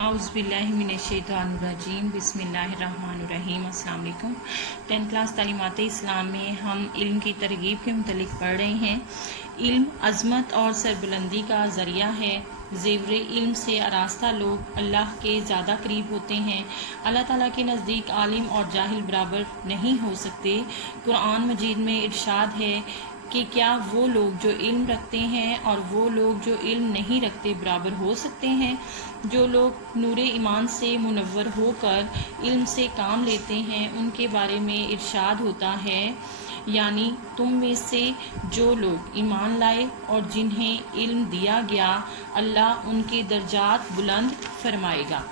औज़ुबिल्लाहिमिनश्शैतानिर्रजीम बिस्मिल्लाहिर्रहमानिर्रहीम। अस्सलाम वालेकुम। 10th क्लास तालीमात इस्लाम में हम इल्म की तरगीब के मुतल्लिक़ पढ़ रहे हैं। इल्म अज़मत और सरबुलंदी का ज़रिया है। ज़ेवर इल्म से आरास्ता लोग अल्लाह के ज़्यादा करीब होते हैं। अल्लाह ताला के नज़दीक आलिम और जाहिल बराबर नहीं हो सकते। कुरान मजीद में इरशाद है कि क्या वो लोग जो इल्म रखते हैं और वो लोग जो इल्म नहीं रखते बराबर हो सकते हैं। जो लोग नूर ईमान से मुनव्वर होकर इल्म से काम लेते हैं उनके बारे में इरशाद होता है, यानी तुम में से जो लोग ईमान लाए और जिन्हें इल्म दिया गया, अल्लाह उनके दर्जात बुलंद फरमाएगा।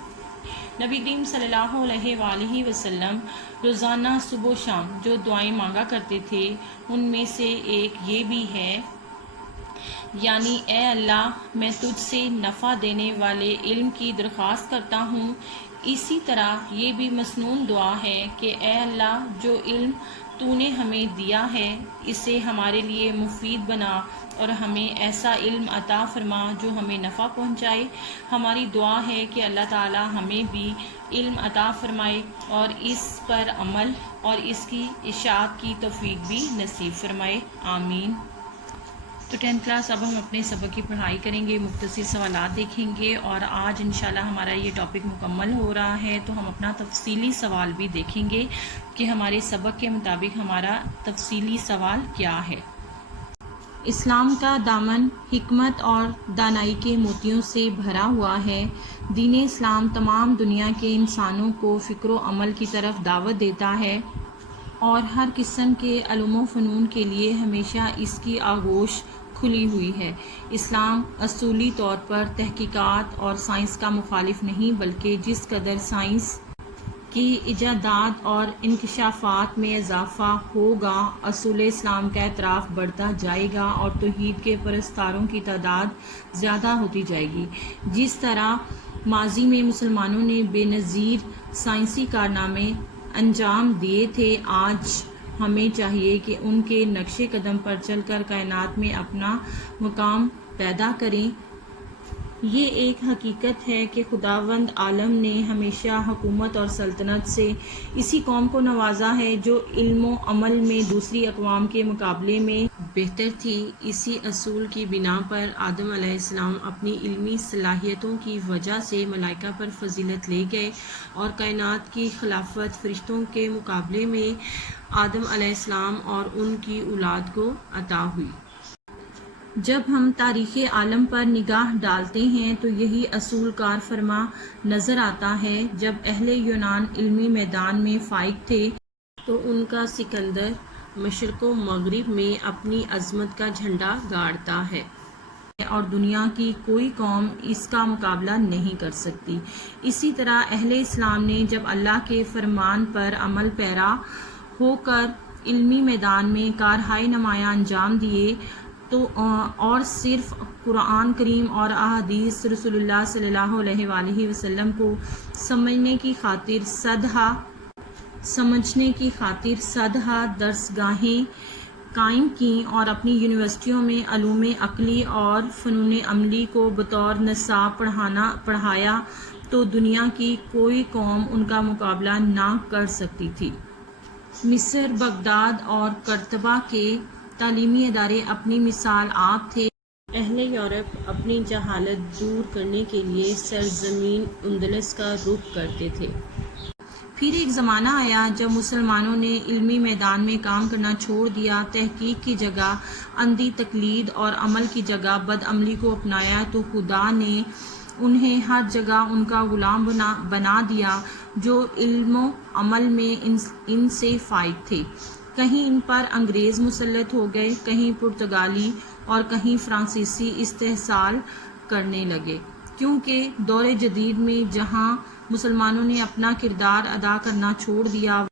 नबी करीम सल्लल्लाहु अलैहि वसल्लम रोज़ाना सुबह शाम जो दुआएं मांगा करते थे उनमें से एक ये भी है, यानी ए अल्लाह मैं तुझसे नफ़ा देने वाले इल्म की दरख्वास्त करता हूँ। इसी तरह ये भी मसनून दुआ है कि ए अल्लाह जो इल्म तूने हमें दिया है इसे हमारे लिए मुफीद बना और हमें ऐसा इल्म अता फरमा जो हमें नफ़ा पहुँचाए। हमारी दुआ है कि अल्लाह ताला हमें भी इल्म अता फरमाए और इस पर अमल और इसकी इशाअत की तौफीक भी नसीब फरमाए, आमीन। तो 10th क्लास अब हम अपने सबक की पढ़ाई करेंगे, मुख्तसर सवालात देखेंगे और आज इंशाल्लाह हमारा ये टॉपिक मुकम्मल हो रहा है तो हम अपना तफसीली सवाल भी देखेंगे कि हमारे सबक के मुताबिक हमारा तफसीली सवाल क्या है। इस्लाम का दामन हिकमत और दानाई के मोतियों से भरा हुआ है। दीन इस्लाम तमाम दुनिया के इंसानों को फ़िक्र व अमल की तरफ दावत देता है और हर किस्म के इल्म फ़नून के लिए हमेशा इसकी आगोश खुली हुई है। इस्लाम असूली तौर पर तहकीकात और साइंस का मुखालिफ नहीं, बल्कि जिस कदर साइंस की इजादात और इंकशाफात में इजाफ़ा होगा असूल इस्लाम का एतराफ़ बढ़ता जाएगा और तौहीद के परस्तारों की तादाद ज़्यादा होती जाएगी। जिस तरह माजी में मुसलमानों ने बेनज़ीर साइंसी कारनामे अंजाम दिए थे, आज हमें चाहिए कि उनके नक्शे कदम पर चलकर कायनात में अपना मुकाम पैदा करें। ये एक हकीकत है कि खुदावंद आलम ने हमेशा हुकूमत और सल्तनत से इसी कौम को नवाजा है जो इल्म अमल में दूसरी अक़वाम के मुकाबले में बेहतर थी। इसी असूल की बिना पर आदम अलैहिस्सलाम अपनी इल्मी सलाहियतों की वजह से मलाइका पर फजीलत ले गए और कायनात की खिलाफत फरिश्तों के मुकाबले में आदम अलैहिस्सलाम और उनकी औलाद को अता हुई। जब हम तारीख़ आलम पर निगाह डालते हैं तो यही असूल कार फरमा नज़र आता है। जब अहले यूनान इल्मी मैदान में फ़ाइक थे तो उनका सिकंदर मशरिक़ व मग़रिब में अपनी अज़मत का झंडा गाड़ता है और दुनिया की कोई कौम इसका मुकाबला नहीं कर सकती। इसी तरह अहले इस्लाम ने जब अल्लाह के फरमान पर अमल पैरा होकर इल्मी मैदान में कारहाय नुमायाँ अंजाम दिए तो और सिर्फ कुरान करीम और अहादीस रसूलुल्लाह सल्लल्लाहु अलैहि वसल्लम को समझने की खातिर सदहा दरसगाहें कायम की और अपनी यूनिवर्सिटियों में अलूम अक़ली और फ़नून अमली को बतौर निसाब पढ़ाया तो दुनिया की कोई कौम उनका मुकाबला ना कर सकती थी। मिस्र, बगदाद और करतबा के तालीमी इदारे अपनी मिसाल आप थे। अहले यूरोप अपनी जहालत दूर करने के लिए सरजमीन अंदलस का रुख करते थे। फिर एक ज़माना आया जब मुसलमानों ने इल्मी मैदान में काम करना छोड़ दिया, तहकीक की जगह अंधी तकलीद और अमल की जगह बदअमली को अपनाया तो खुदा ने उन्हें हर जगह उनका ग़ुलाम बना दिया जो इल्म अमल में इनसे फ़ाइक थे। कहीं इन पर अंग्रेज़ मुसल्लत हो गए, कहीं पुर्तगाली और कहीं फ्रांसीसी इस्तेहसाल करने लगे, क्योंकि दौर जदीद में जहाँ मुसलमानों ने अपना किरदार अदा करना छोड़ दिया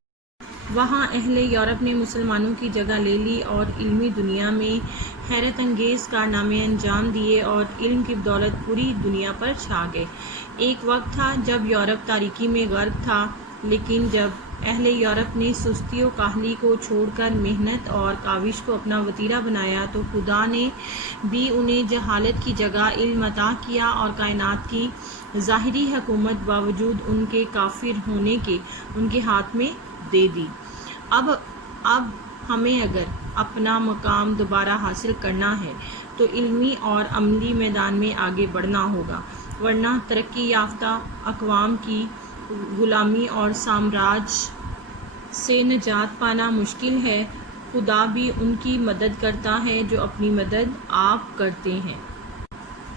वहाँ अहले यूरोप ने मुसलमानों की जगह ले ली और इल्मी दुनिया में हैरत अंगेज़ कारनामे अंजाम दिए और इल्म की बदौलत पूरी दुनिया पर छा गए। एक वक्त था जब यूरोप तारीकी में गर्क था لیکن جب اہل یورپ نے سستی و کاہلی کو چھوڑ کر محنت اور کاوش کو اپنا وتیرہ بنایا تو خدا نے بھی انہیں جہالت کی جگہ علم عطا کیا اور کائنات کی ظاہری حکومت باوجود ان کے کافر ہونے کے ان کے ہاتھ میں دے دی۔ اب ہمیں اگر اپنا مقام دوبارہ حاصل کرنا ہے تو علمی اور عملی میدان میں آگے بڑھنا ہوگا، ورنہ ترقی یافتہ اقوام کی غلامی اور سامراج سے نجات پانا مشکل ہے۔ خدا بھی ان کی مدد کرتا ہے جو اپنی مدد آپ کرتے ہیں۔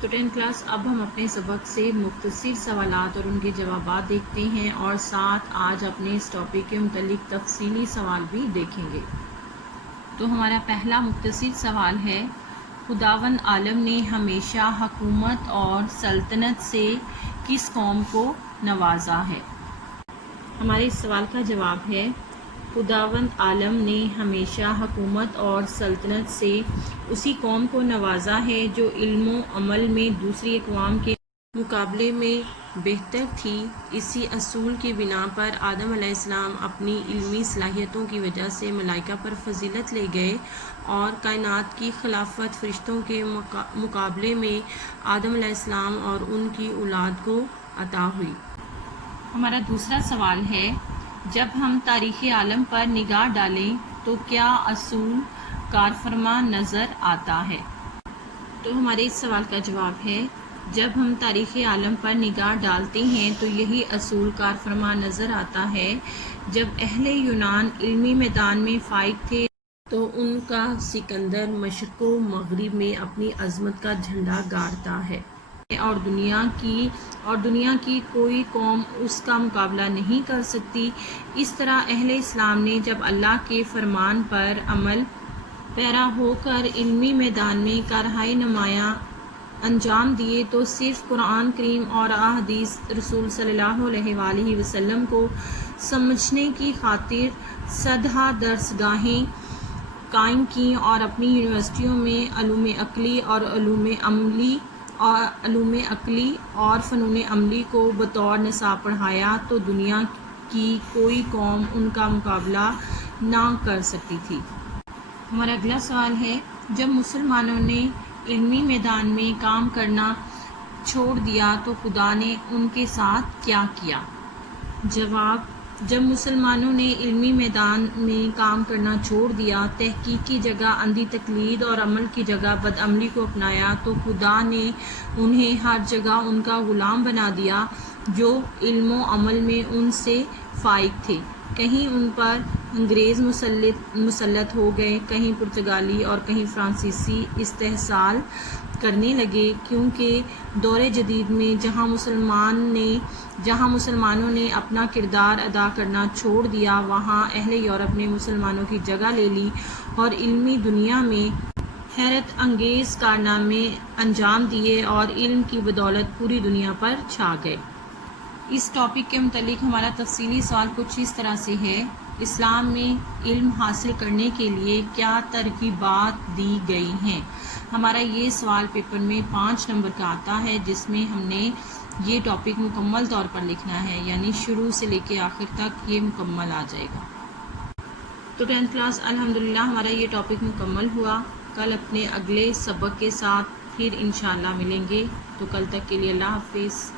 تو 10 کلاس اب ہم اپنے سبق سے مختصر سوالات اور ان کے جوابات دیکھتے ہیں اور ساتھ آج اپنے اس ٹاپک کے متعلق تفصیلی سوال بھی دیکھیں گے۔ تو ہمارا پہلا مختصر سوال ہے، خداوند عالم نے ہمیشہ حکومت اور سلطنت سے کس قوم کو نوازا ہے؟ ہمارے اس سوال کا جواب ہے، خداوند عالم نے ہمیشہ حکومت اور سلطنت سے اسی قوم کو نوازا ہے جو علم و عمل میں دوسری اقوام کے مقابلے میں بہتر تھی۔ اسی اصول کی بنا پر آدم علیہ السلام اپنی علمی صلاحیتوں کی وجہ سے ملائکہ پر فضیلت لے گئے اور کائنات کی خلافت فرشتوں کے مقابلے میں آدم علیہ السلام اور ان کی اولاد کو عطا ہوئی۔ ہمارا دوسرا سوال ہے، جب ہم تاریخ عالم پر نگاہ ڈالیں تو کیا اصول کارفرما نظر آتا ہے؟ تو ہمارے اس سوال کا جواب ہے، جب ہم تاریخ عالم پر نگاہ ڈالتے ہیں تو یہی اصول کارفرما نظر آتا ہے۔ جب اہل یونان علمی میدان میں فائق تھے تو ان کا سکندر مشرق و مغرب میں اپنی عظمت کا جھنڈا گاڑتا ہے اور دنیا کی کوئی قوم اس کا مقابلہ نہیں کر سکتی۔ اس طرح اہل اسلام نے جب اللہ کے فرمان پر عمل پیرا ہو کر علمی میدان میں کارہائے نمایاں انجام دیے تو صرف قرآن کریم اور احادیث رسول صلی اللہ علیہ وآلہ وسلم کو سمجھنے کی خاطر صدہا درسگاہیں قائم کیں اور اپنی یونیورسٹیوں میں علوم عقلی اور فنون عملی کو بطور نصاب پڑھایا تو دنیا کی کوئی قوم ان کا مقابلہ نہ کر سکتی تھی۔ ہمارا اگلا سوال ہے، جب مسلمانوں نے علمی میدان میں کام کرنا چھوڑ دیا تو خدا نے ان کے ساتھ کیا کیا؟ جواب، جب مسلمانوں نے علمی میدان میں کام کرنا چھوڑ دیا، تحقیق کی جگہ اندھی تقلید اور عمل کی جگہ بدعملی کو اپنایا تو خدا نے انہیں ہر جگہ ان کا غلام بنا دیا جو علم و عمل میں ان سے فائق تھے۔ کہیں ان پر انگریز مسلط ہو گئے، کہیں پرتگالی اور کہیں فرانسیسی استحصال کرنے لگے، کیونکہ دور جدید میں جہاں مسلمانوں نے اپنا کردار ادا کرنا چھوڑ دیا، وہاں اہل یورپ نے مسلمانوں کی جگہ لے لی اور علمی دنیا میں حیرت انگیز کارنامے انجام دیے اور علم کی بدولت پوری دنیا پر چھا گئے۔ اس ٹاپک کے متعلق ہمارا تفصیلی سوال کچھ اس طرح سے ہے، اسلام میں علم حاصل کرنے کے لیے کیا ترغیبات دی گئی ہیں؟ ہمارا یہ سوال پیپر میں 5 نمبر کا آتا ہے، جس میں ہم نے یہ ٹاپک مکمل طور پر لکھنا ہے، یعنی شروع سے لے کے آخر تک یہ مکمل آ جائے گا۔ تو 10th کلاس الحمدللہ ہمارا یہ ٹاپک مکمل ہوا۔ کل اپنے اگلے سبق کے ساتھ پھر انشاءاللہ ملیں گے، تو کل تک کے لیے اللہ حافظ۔